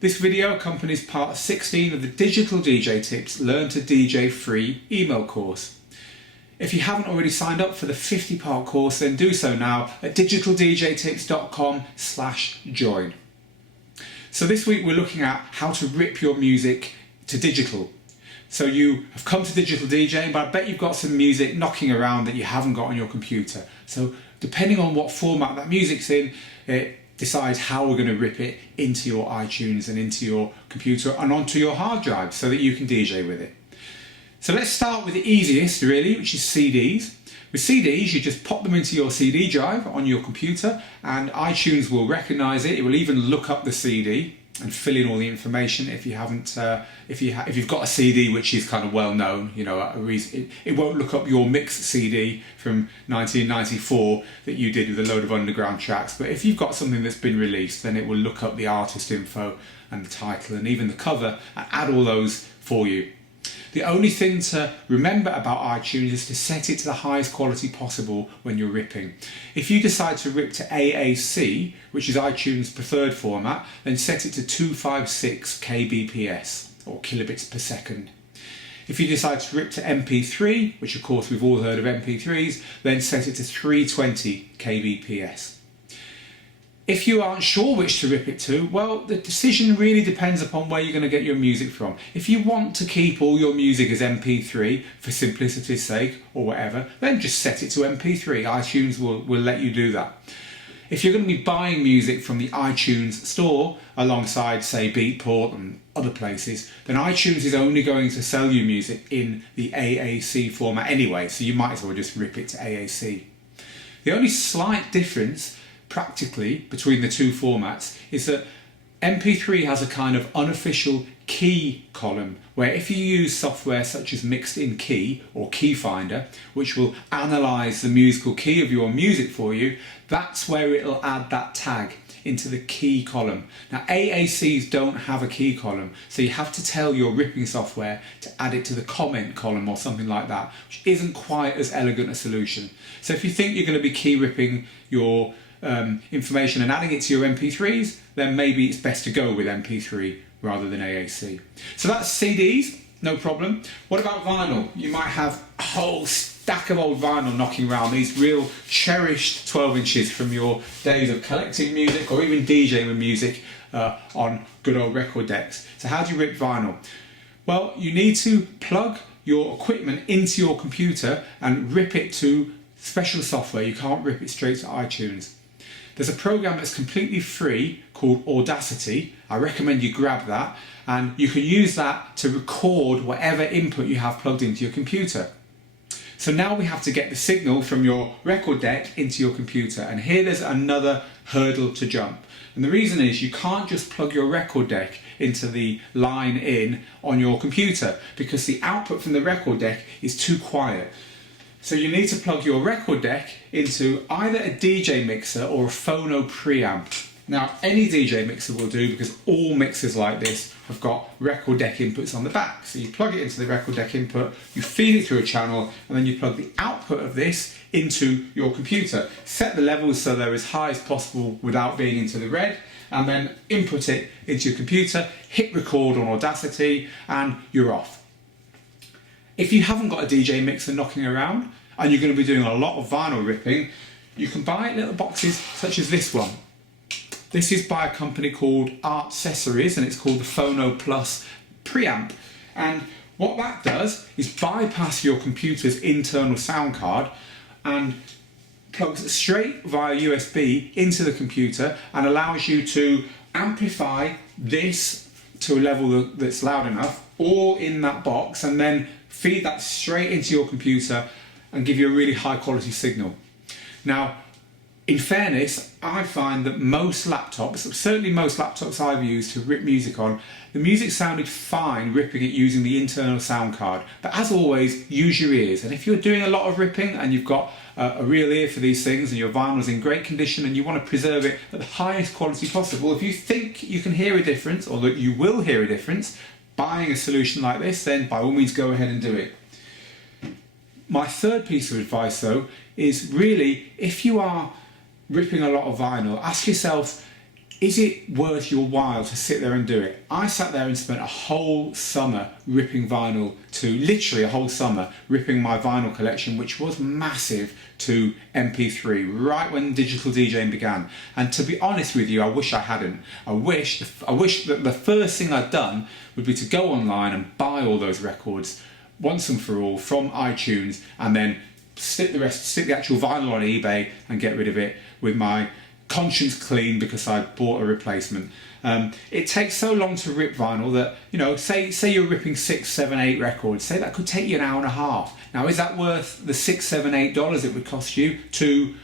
This video accompanies part 16 of the Digital DJ Tips Learn to DJ free email course. If you haven't already signed up for the 50-part course, then do so now at digitaldjtips.com/join. So this week we're looking at how to rip your music to digital. So you have come to digital DJing, but I bet you've got some music knocking around that you haven't got on your computer. So depending on what format that music's in, it decides how we're going to rip it into your iTunes and into your computer and onto your hard drive so that you can DJ with it. So let's start with the easiest really, which is CDs. With CDs, you just pop them into your CD drive on your computer and iTunes will recognize it. It will even look up the CD and fill in all the information. If you haven't, if you've got a CD which is kind of well known, you know, it won't look up your mixed CD from 1994 that you did with a load of underground tracks. But if you've got something that's been released, then it will look up the artist info and the title and even the cover and add all those for you. The only thing to remember about iTunes is to set it to the highest quality possible when you're ripping. If you decide to rip to AAC, which is iTunes' preferred format, then set it to 256 kbps or kilobits per second. If you decide to rip to MP3, which of course we've all heard of MP3s, then set it to 320 kbps. If you aren't sure which to rip it to, well, the decision really depends upon where you're going to get your music from. If you want to keep all your music as MP3 for simplicity's sake or whatever, then just set it to MP3. iTunes will let you do that. If you're going to be buying music from the iTunes store alongside, say, Beatport and other places, then iTunes is only going to sell you music in the AAC format anyway, so you might as well just rip it to AAC. The only slight difference practically between the two formats is that MP3 has a kind of unofficial key column where if you use software such as Mixed in Key or Key Finder, which will analyze the musical key of your music for you, that's where it'll add that tag into the key column. Now AACs don't have a key column, so you have to tell your ripping software to add it to the comment column or something like that, which isn't quite as elegant a solution. So if you think you're going to be key ripping your information and adding it to your MP3s, then maybe it's best to go with MP3 rather than AAC. So that's CDs, no problem. What about vinyl? You might have a whole stack of old vinyl knocking around, these real cherished 12 inches from your days of collecting music or even DJing with music on good old record decks. So how do you rip vinyl? Well, you need to plug your equipment into your computer and rip it to special software. You can't rip it straight to iTunes. There's a program that's completely free called Audacity. I recommend you grab that, and you can use that to record whatever input you have plugged into your computer. So now we have to get the signal from your record deck into your computer, and here there's another hurdle to jump. And the reason is you can't just plug your record deck into the line in on your computer because the output from the record deck is too quiet. So you need to plug your record deck into either a DJ mixer or a phono preamp. Now any DJ mixer will do because all mixers like this have got record deck inputs on the back. So you plug it into the record deck input, you feed it through a channel, and then you plug the output of this into your computer. Set the levels so they're as high as possible without being into the red, and then input it into your computer, hit record on Audacity, and you're off. If you haven't got a DJ mixer knocking around and you're going to be doing a lot of vinyl ripping, you can buy little boxes such as this one. This is by a company called Artcessories and it's called the Phono Plus preamp. And what that does is bypass your computer's internal sound card and plugs straight via USB into the computer and allows you to amplify this to a level that's loud enough or in that box and then feed that straight into your computer and give you a really high quality signal. Now, in fairness, I find that most laptops, certainly most laptops I've used to rip music on, the music sounded fine ripping it using the internal sound card. But as always, use your ears. And if you're doing a lot of ripping and you've got a real ear for these things and your vinyl's in great condition and you want to preserve it at the highest quality possible, if you think you can hear a difference or that you will hear a difference buying a solution like this, then by all means go ahead and do it. My third piece of advice though is really, if you are ripping a lot of vinyl, ask yourself, is it worth your while to sit there and do it? I sat there and spent a whole summer ripping vinyl literally a whole summer ripping my vinyl collection, which was massive, to MP3 right when digital DJing began. And to be honest with you, I wish I hadn't. I wish that the first thing I'd done would be to go online and buy all those records once and for all from iTunes, and then stick the actual vinyl on eBay and get rid of it with my conscience clean because I bought a replacement. It takes so long to rip vinyl that, you know, say you're ripping 6, 7, 8 records, say that could take you an hour and a half. Now, is that worth the $6, $7, $8 it would cost you to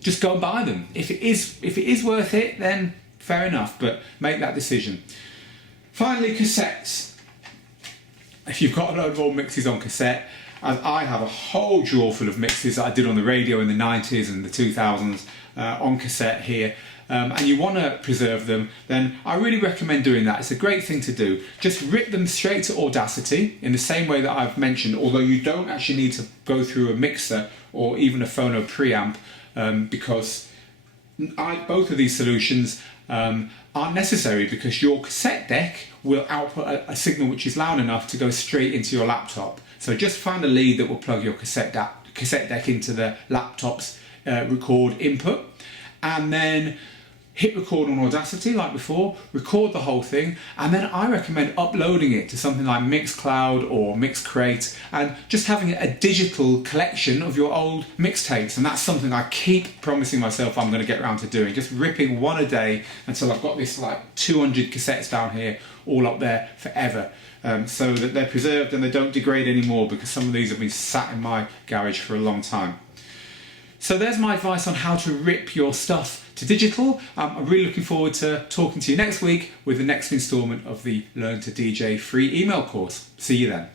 just go and buy them? If it is worth it, then fair enough, but make that decision. Finally, cassettes. If you've got a load of old mixes on cassette, as I have a whole drawer full of mixes that I did on the radio in the 90s and the 2000s on cassette here, and you want to preserve them, then I really recommend doing that. It's a great thing to do. Just rip them straight to Audacity in the same way that I've mentioned, although you don't actually need to go through a mixer or even a phono preamp, because both of these solutions aren't necessary, because your cassette deck will output a signal which is loud enough to go straight into your laptop. So just find a lead that will plug your cassette deck into the laptop's record input, and then hit record on Audacity like before, record the whole thing, and then I recommend uploading it to something like Mixcloud or Mixcrate and just having a digital collection of your old mixtapes. And that's something I keep promising myself I'm going to get around to doing, just ripping one a day until I've got this like 200 cassettes down here all up there forever, so that they're preserved and they don't degrade anymore, because some of these have been sat in my garage for a long time. So there's my advice on how to rip your stuff to digital. I'm really looking forward to talking to you next week with the next instalment of the Learn to DJ free email course. See you then.